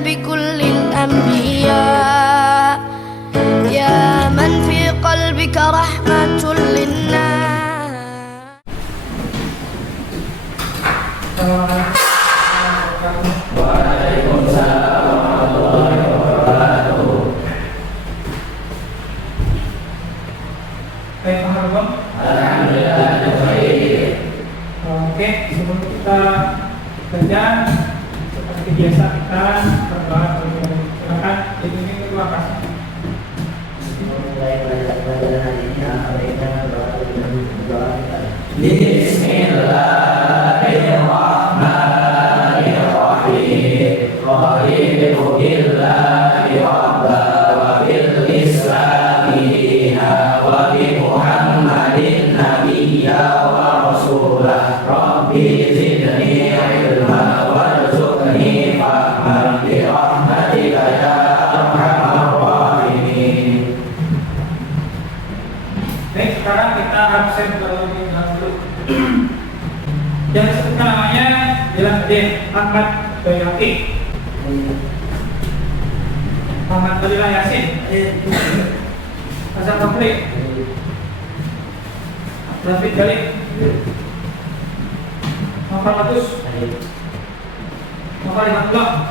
بكل الأنبياء يا من في قلبك رحمة للناس. Waalaikumsalam warahmatullahi wabarakatuh. Baik, Pak. Alhamdulillah baik. Oke, sebelum kita kerja seperti biasa kita berdoa dulu. Silakan ini terima kasih. Mulai pelajaran hari ini kita berdoa. Bismillahirrahmanirrahim. Raditu billahi rabba wa bil islami dina wa bi Muhammadin nabiyya wa rasulah. Rabbi zidni ilma warzuqni fahman bi rahmatika ya arhamar rahimin. Baik, sekarang kita absen terlebih dahulu. Yang disebutkan namanya Jalaluddin Ahmad Bayhaqi, Muhammad Khalilullah Yasin, Hasan Basri, David Galib, Muhammad Matus, Muhammad Abdullah,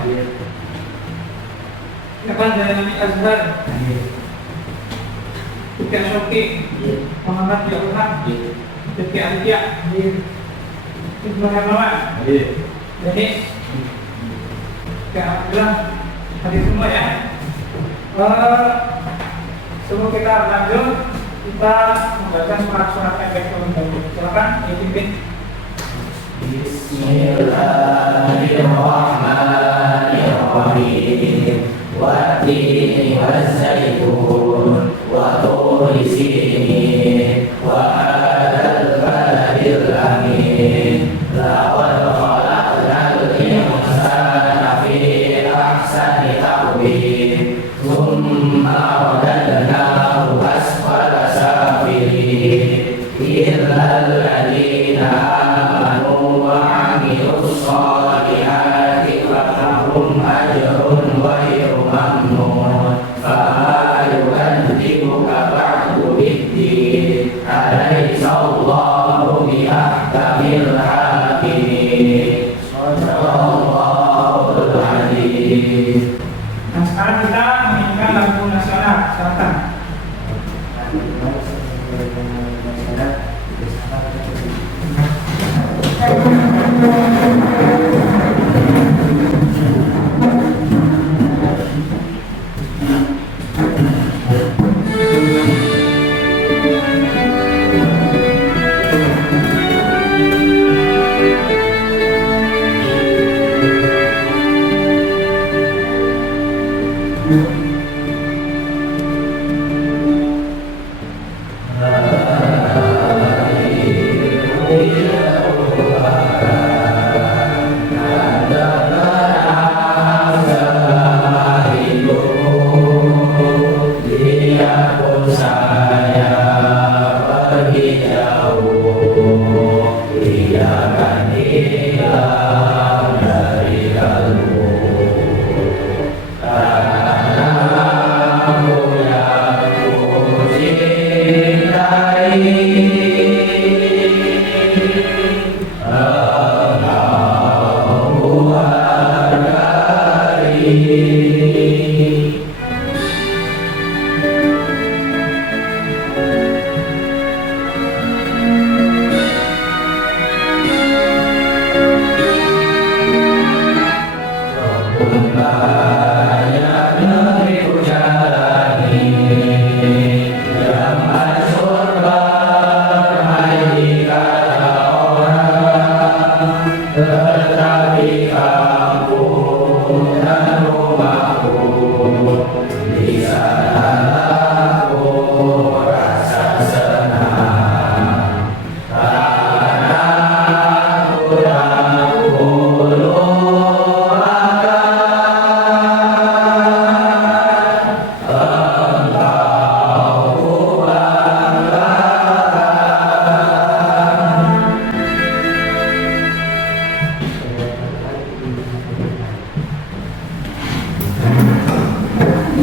Kapan Zainami Azhar, Bukan Shoki, Muhammad Yahullah, Bukan Aditya, Ibnu Hermawan, Denis, Alhamdulillah hadir semua ya. Sebelum kita lanjut, kita membaca surat-surat pendek terlebih dahulu. Silakan dipimpin. Bismillahirrahmanirrahim. Wat-tini waz-zaitun wa turi sinin wa hadzal baladil amin. Laqad khalaqnal insana fi ahsani taqwim. Tsumma radadnahu asfala safilin. Illal ladzina amanu wa 'amilus shalihati falahum ajrun ghairu mamnun. Fama yukadzibuka ba'du bid-din. Alaysa Allahu biahkamil hakimin. Shadaqallahul adzim. Nah, sekarang kita menyanyikan lagu nasional. Silakan.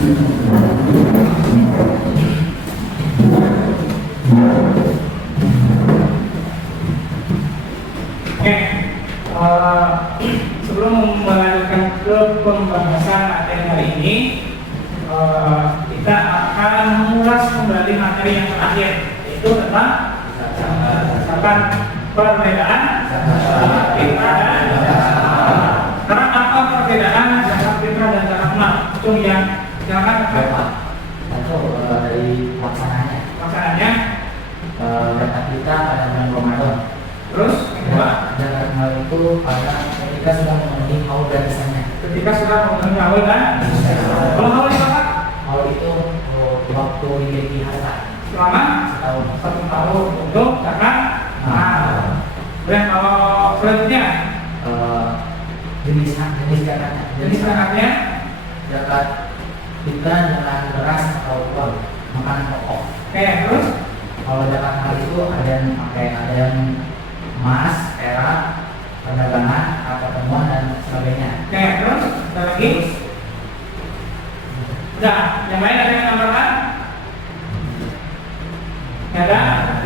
Oke, sebelum melanjutkan ke pembahasan materi hari ini, kita akan mengulas kembali materi yang terakhir, yaitu tentang zakat, perbedaan fitrah dan zakat. Karena apa perbedaan zakat fitrah dan zakat mal? Itu yang jangan Satu dari pelaksananya. zakat kita pada bulan Ramadan. Terus kedua, Zakat mal itu pada ketika sudah memenuhi haul dan misalnya. ketika sudah memenuhi haul dan kalau haul itu apa? Haul itu waktu dimiliki harta Selama setahun. 1 tahun untuk zakat mal. Dan kalau selanjutnya Jenis zakatnya. jenis zakatnya Zakat fitrah dengan beras atau uang makanan pokok. oke, terus Kalau zakat mal itu ada yang emas, perak, perdagangan, pertemuan dan sebagainya. oke, terus ada lagi. Udah, yang lain ada yang tambahkan? Nggak ada.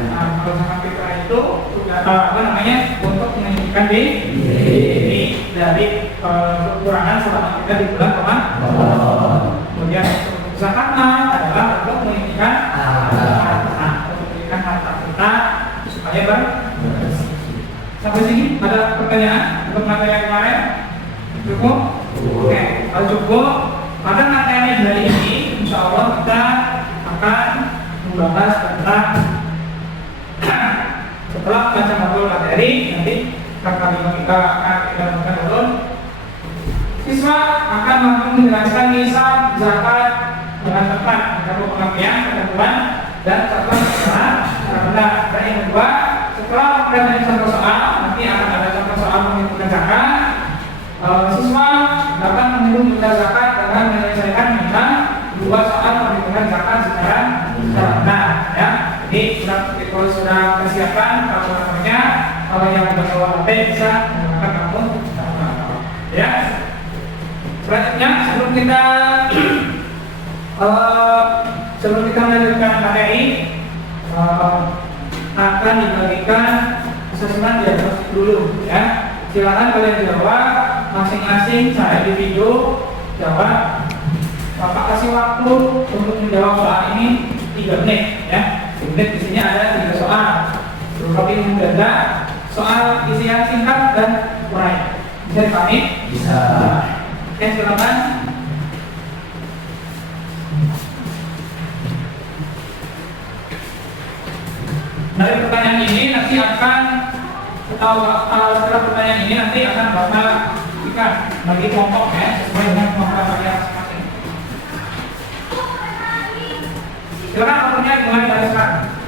Nah, kalau zakat fitrah itu sudah apa namanya untuk meninggikan diri dari kekurangan selama kita di bulan Ramadan. Kemudian zakat mal adalah untuk meninggikan harta kita supaya sampai sini ada pertanyaan untuk materi yang kemarin? Cukup? Oke, kalau cukup, pada materi hari ini insya Allah kita akan membahas tentang setelah baca modul materi nanti kalimat kita akan kita lakukan dulu. Siswa akan mampu menjelaskan nisab zakat dengan tepat mencakup pengertian, ketentuan dan catatan kesalahan. Benar. Dan yang kedua, setelah mengenai contoh soal, nanti akan ada contoh soal menghitungkan zakat. Siswa dapat menghitung jumlah zakat dengan menyelesaikan minimal 2 soal perhitungan zakat secara benar. Ya, jadi kalau sudah persiapkan kalkulatornya, kalau yang berbawa HP bisa menggunakan kamu. Ya. Selanjutnya sebelum kita melanjutkan materi, akan dibagikan asesmen diagnostik dulu, ya. Silakan kalian jawab masing-masing. Saya di video jawab. Bapak kasih waktu untuk menjawab soal ini 3 menit, ya. 3 menit di sini ada 3 soal. Berupa mudah, soal isian singkat dan urai. Bisa dipahami? Bisa. Oke, silakan. Dari pertanyaan ini nanti akan setelah pertanyaan ini nanti akan Bapak berikan bagi kelompok, ya, sesuai dengan kelompok kalian masing-masing. Silakan waktunya mulai dari sekarang.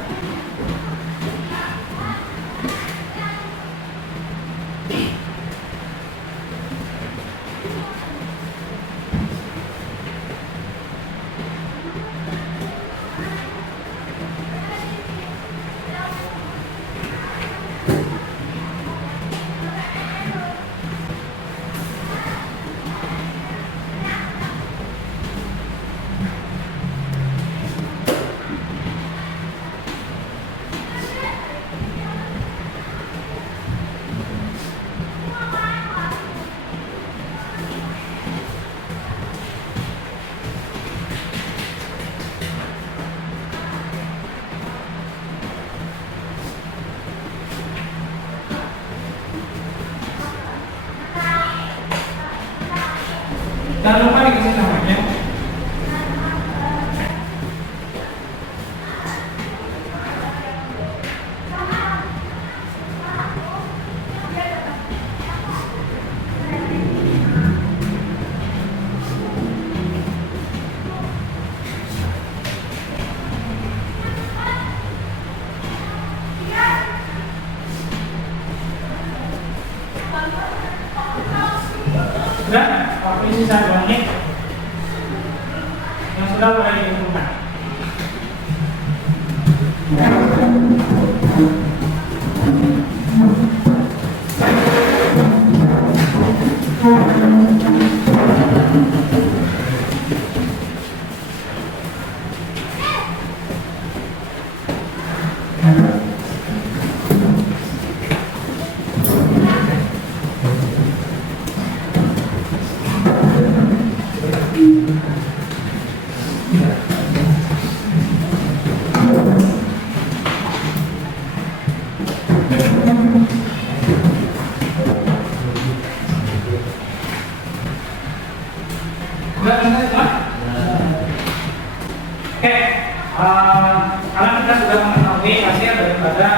Jangan lupa dikasih namanya. Sudah, waktu sisa 2 menit. Yang sudah mulai ditentukan. Sudah selesai semua? Oke, karena kita sudah mengetahui hasil daripada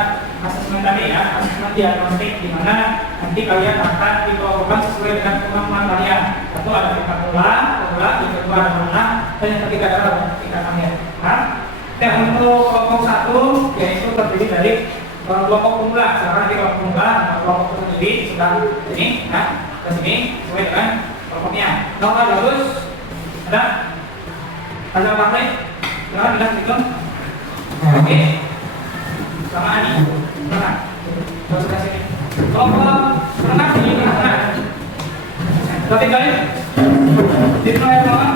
asesmen tadi ya, asesmen diagnostik di mana nanti kalian akan dikelompokkan sesuai dengan kemampuan kalian. Satu ada tingkat pemula, yang kedua ada menengah, dan yang ketiga adalah tingkatannya. Nah, dan untuk kelompok satu yaitu terdiri dari kelompok pemula. Sekarang di kelompok pemula, kelompok terterdiri sedang ini, nah ke sini sesuai dengan kelompoknya. Nomor bagus ada apa lain? Silakan bilang gitu. Oke, sama Ani. Nah, sudah sini. Kelompok tengah ini tengah. Kita tinggalin. Ditro yang bawah,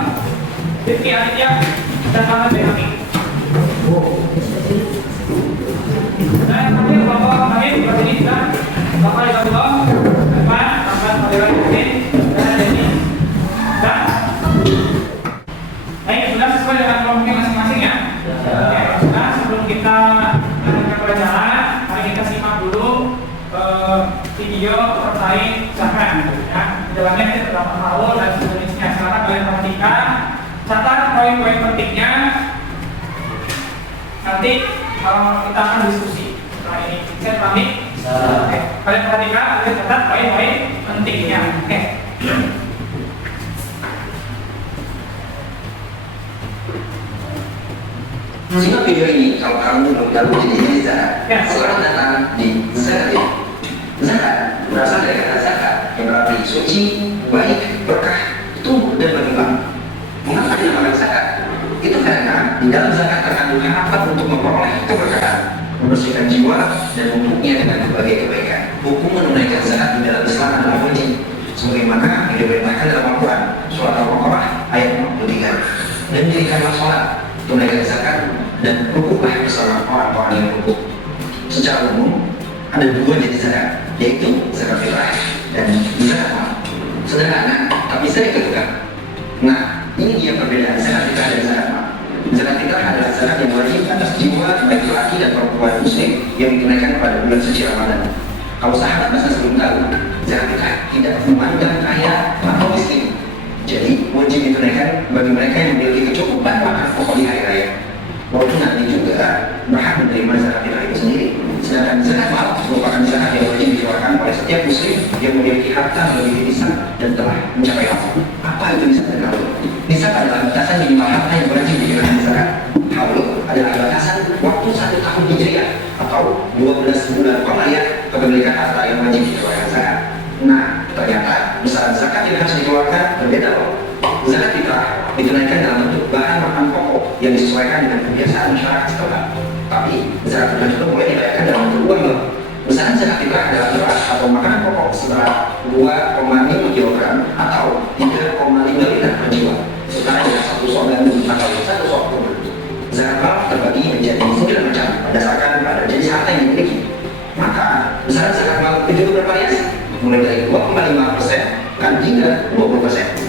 Rizky Aditya dan Muhammad Benami. Nah, yang terakhir kelompok kemarin di sini kita Bapak Iqbal, Depan, Bapak Moderator Hussein, dan Denny. Dan baik, sudah sesuai dengan kelompoknya masing-masing ya. Nah, sebelum kita melanjutkan pelajaran, mari kita simak dulu video terkait zakat. Ya, di dalamnya kita terdapat haul dan sejenisnya. Silakan kalian perhatikan, catat poin-poin pentingnya. Nanti kita akan diskusi setelah ini. Saya pahami? Oke, kalian perhatikan, kalian catat poin-poin pentingnya. Oke. Simak video ini kalau kamu belum tahu jenis zakat. Selamat datang di zakat. Zakat berasal dari kata zakat yang berarti suci, baik, berkah, tumbuh dan berkembang. Mengapa dinamakan zakat? Itu karena di dalam zakat terkandung harapan untuk memperoleh keberkahan, membersihkan jiwa dan untuknya dengan berbagai kebaikan. Hukum menunaikan zakat di dalam Islam adalah wajib, sebagaimana yang diperintahkan dalam Al-Quran surat Al-Baqarah ayat 43. Dan dirikanlah sholat, tunaikan zakat dan rukuklah bersama orang-orang yang rukuk. Secara umum ada dua jenis zakat, yaitu zakat fitrah dan zakat mal. Sederhana, tapi sering ketukar. Nah, ini dia perbedaan zakat fitrah dan zakat mal. Zakat fitrah adalah zakat yang wajib atas jiwa baik laki dan perempuan muslim yang ditunaikan pada bulan suci Ramadan. Kalau sahabat masa sebelum tahu, zakat fitrah tidak memandang kaya atau miskin. Jadi wajib ditunaikan bagi mereka yang memiliki kecukupan makan pokok di hari raya. Walaupun nanti juga berhak menerima zakat fitrah itu sendiri. Sedangkan zakat mal merupakan zakat yang wajib dikeluarkan oleh setiap muslim yang memiliki harta melebihi nisab dan telah mencapai haul. Apa itu nisab dan haul? Nisab adalah batasan minimal harta yang wajib dikeluarkan zakat. Haul adalah batasan waktu 1 tahun hijriah atau 12 bulan layak kepemilikan harta yang wajib dikeluarkan zakat. Nah, ternyata besaran zakat yang harus dikeluarkan berbeda loh. Zakat fitrah ditunaikan dalam bentuk bahan makan pokok yang disesuaikan dengan kebiasaan masyarakat setempat. Tapi zakat fitrah juga boleh dibayarkan dalam bentuk uang loh. Besaran zakat fitrah adalah beras atau makanan pokok seberat 2,5 kg atau 3,5 liter per jiwa, setara dengan 1 sok gandum atau 1 sok kurma. Zakat mal terbagi menjadi 9 macam berdasarkan pada jenis harta yang dimiliki. Maka besaran zakat mal itu bervariasi, mulai dari 2,5% kan hingga 20%.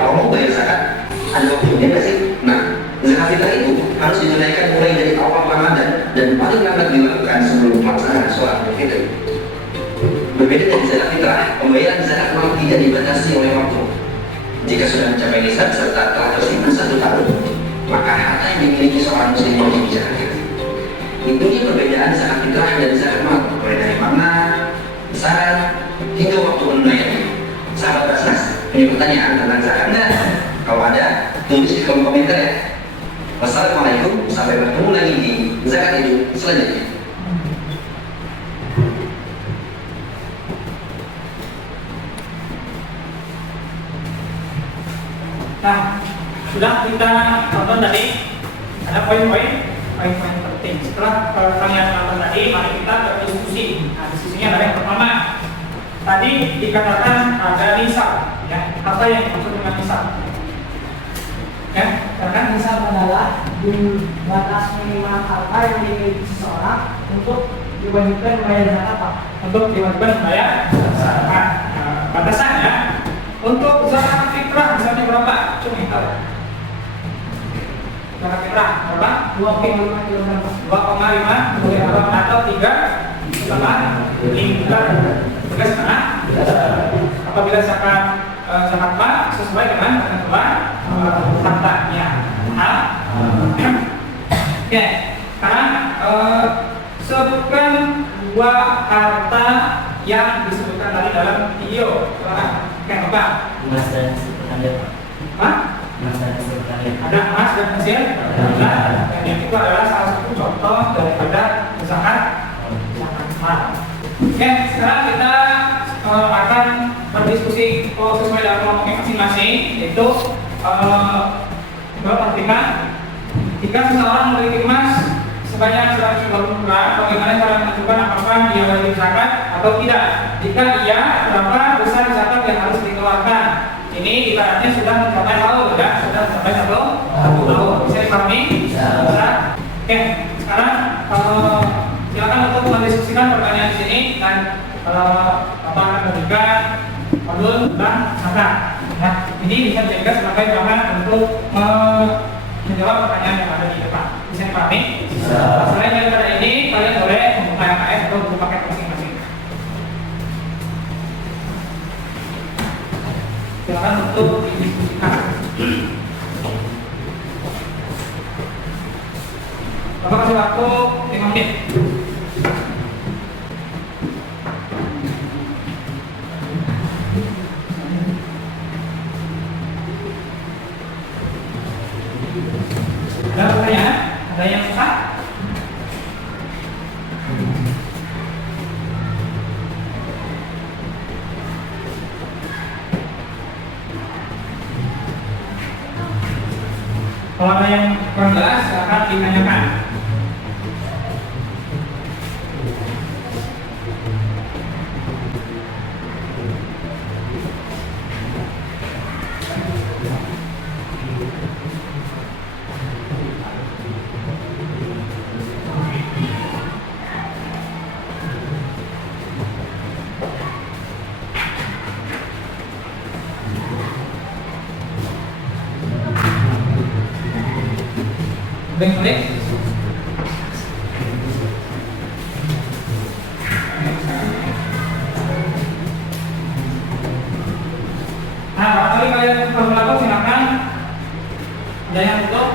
Kalau mau bayar zakat, ada waktunya nggak sih? Nah, zakat fitrah itu harus ditunaikan mulai dari awal Ramadan dan paling lambat dilakukan sebelum pelaksanaan sholat Idul Fitri. Berbeda dari zakat fitrah, pembayaran zakat mal tidak dibatasi oleh waktu. Jika sudah mencapai nisab serta telah tersimpan 1 tahun, maka harta yang dimiliki seorang muslim wajib dizakatkan. Itu dia perbedaan zakat fitrah dan zakat mal, mulai dari makna, besaran, hingga waktu menunaikannya. Sahabat Basnas, punya pertanyaan tentang zakat nggak? Kalau ada, tulis di kolom komentar ya. Wassalamualaikum, sampai bertemu lagi di zakat itu selanjutnya. Nah, sudah kita tonton tadi ada poin-poin penting. Setelah kalian tonton tadi, mari kita berdiskusi. Nah, diskusinya adalah yang pertama. Tadi dikatakan ada nisab, ya. Apa yang dimaksud dengan nisab? Ya, karena nisab adalah batas minimal harta yang dimiliki seseorang untuk diwajibkan membayar zakat, Pak. Untuk diwajibkan membayar zakat. Batasannya untuk zakat fitrah misalnya berapa? Cuma tahu. Zakat fitrah berapa? 2,5 kg. 2,5 kg atau 3,5 liter. 3,5. Apabila zakat zakat mal sesuai dengan ketentuan hartanya. Oke, sekarang sebutkan dua harta yang disebutkan tadi dalam video. Oke, apa? Emas dan hasil Hah? emas dan hasil panen. Ada emas dan hasil panen. Dan itu adalah salah satu contoh daripada zakat mal. Oke, sekarang kita akan berdiskusi sesuai dengan kelompok masing-masing, yaitu perhatikan jika seseorang memiliki emas sebanyak 120 gram, bagaimana cara menentukan apakah dia wajib zakat atau tidak? Jika iya, berapa besar zakat yang harus dikeluarkan? Ini ibaratnya sudah mencapai haul, ya, sudah mencapai satu tahun. Bisa dipahami? Bisa. Oke, sekarang silakan untuk mendiskusikan pertanyaan di sini dan apa akan memberikan modul tentang zakat. Nah, ini bisa dijadikan sebagai bahan untuk menjawab pertanyaan yang ada di depan. Bisa dipahami? Bisa. Selain daripada ini, kalian boleh membuka LKS atau buku paket masing-masing. Silakan untuk didiskusikan. Bapak kasih waktu 5 menit. Ada pertanyaan? Ada yang susah? Kalau ada yang kurang jelas, silakan ditanyakan. Boleh? Nah, barangkali kalian formulator silakan. Ada yang tutup?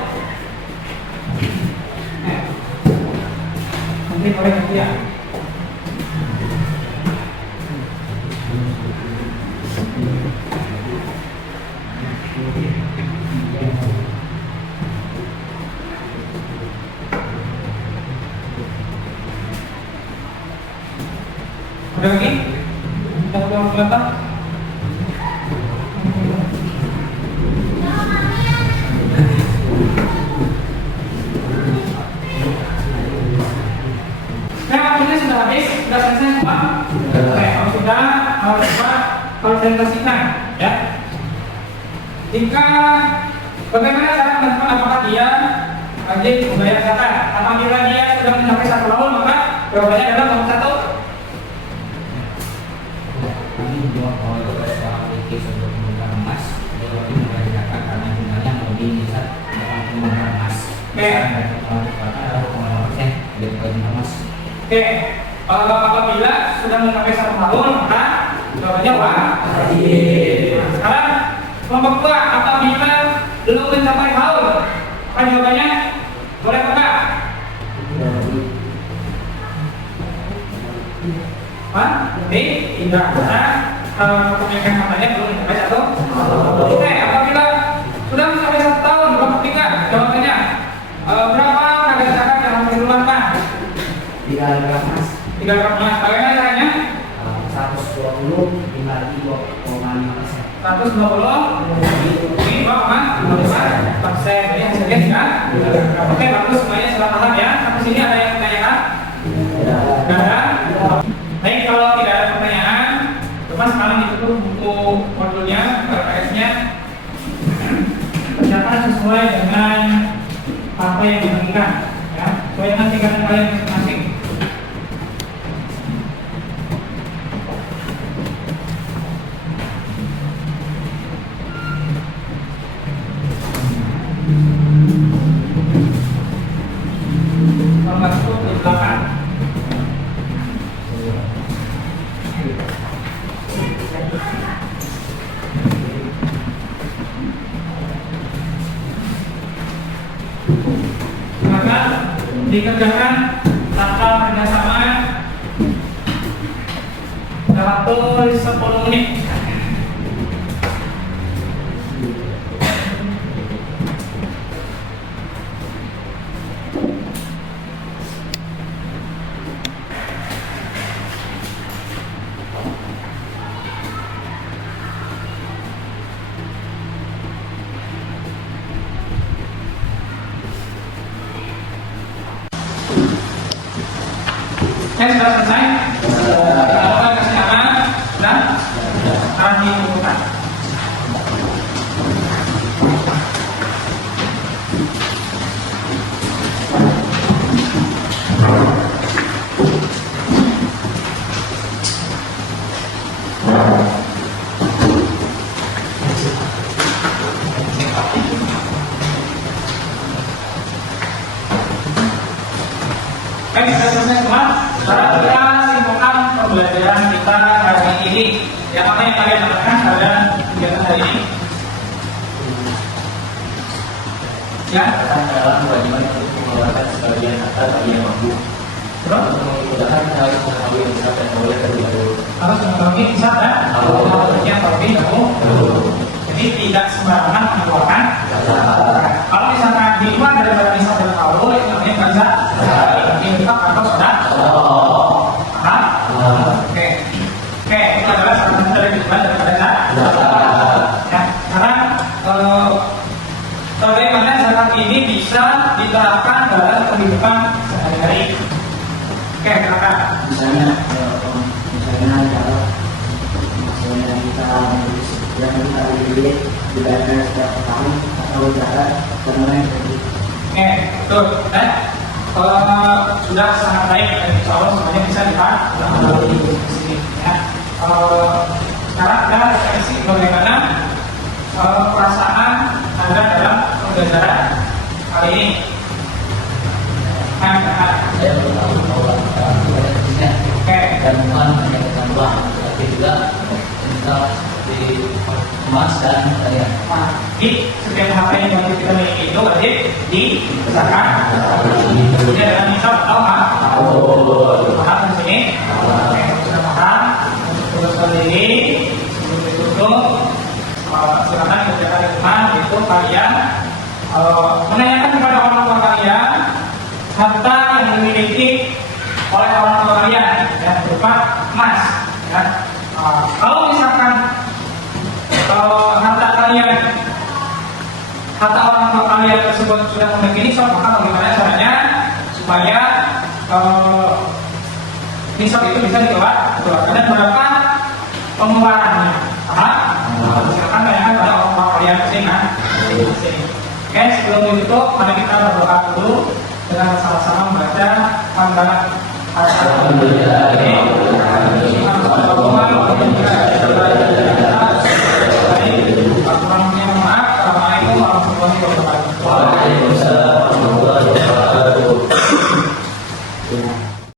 Nanti boleh ganti ya. Udah lagi? Udah kelihatan? Nah, waktunya sudah habis, sudah selesai semua. Oke, kalau sudah, coba konsentrasikan, ya. Jika bagaimana cara menentukan apakah dia wajib membayar zakat? Apabila dia sudah mencapai 1 tahun, maka jawabannya adalah nomor 1. Kalau seorang memiliki untuk menggunakan emas, dia wajib membayar zakat karena jumlahnya melebihi nisab dalam menggunakan emas. Oke. Oke. Apabila sudah mencapai 1 tahun, maka jawabannya wajib. Sekarang kelompok 2, apabila belum mencapai haul, apa jawabannya? Boleh tebak? Hah? Tidak. Karena kebanyakan katanya belum mencapai 1 tahun. Oke, apabila sudah mencapai 1 tahun, kelompok 3, jawabannya berapa harga zakat yang harus dikeluarkan? 3 gram emas. 3 gram emas. Bagaimana caranya? 120 dibagi 2,5%. 120 ini 2,5%. Jadi hasilnya tidak. Oke, bagus, semuanya sudah paham ya. Sampai sini ada yang ditanyakan? Tidak ada. Baik, kalau tidak ada pertanyaan, coba sekarang ditutup buku modulnya, RPS-nya. Kerjakan sesuai dengan apa yang dibagikan, ya. Sesuai dengan tingkatan kalian masing-masing. Nomor 10 di belakang. dikerjakan tanpa kerjasama dalam waktu 10 menit. Sudah selesai? Lakukan kesehatan dan rajin bukan. Baik, sudah selesai semua. Sekarang kita simpulkan pembelajaran kita hari ini. Yang apa yang kalian lakukan pada kegiatan hari ini? Ya, dalam kewajiban untuk mengeluarkan sebagian harta bagi yang mampu. bro, Mudah-mudahan kita harus mengetahui yang bisa dan boleh terlebih dahulu. harus mengetahui bisa kan? Yang tapi kamu. Jadi tidak sembarangan mengeluarkan. Kalau misalkan di luar daripada nisab dan kaul, itu namanya bisa infak atau sedekah. Paham? Oke, itu adalah salah satu dari tujuan daripada zakat. Ya, sekarang bagaimana zakat ini bisa diterapkan dalam kehidupan sehari-hari? Oke, silakan. Misalnya kalau kita yang kita beli dibayarkan setiap tahun atau zakat bagaimana? Oke, betul. Sudah sangat baik dan insya Allah semuanya bisa dilihat di sini. Ya. Sekarang kita refleksi bagaimana perasaan Anda dalam pembelajaran kali ini. Oke. Dan bukan hanya tentang uang, tapi juga tentang di emas dan kalian. Di setiap harta yang wajib kita miliki itu wajib dizakat. Kemudian dalam nisab atau paham di sini. Oke, sudah paham. Terus berdiri, sebelum ditutup, silakan kerjakan di rumah. Itu kalian menanyakan kepada orang tua kalian harta yang dimiliki oleh orang tua kalian yang berupa emas. Ya. Kalau misalkan harta orang tua kalian tersebut sudah memiliki nisab, maka bagaimana caranya supaya nisab itu bisa dikeluarkan dan berapa pengeluarannya? Silakan tanyakan pada orang tua kalian sini. Oke, sebelum ditutup, mari kita berdoa dulu dengan sama-sama membaca hamdalah. Assalamualaikum warahmatullahi wabarakatuh.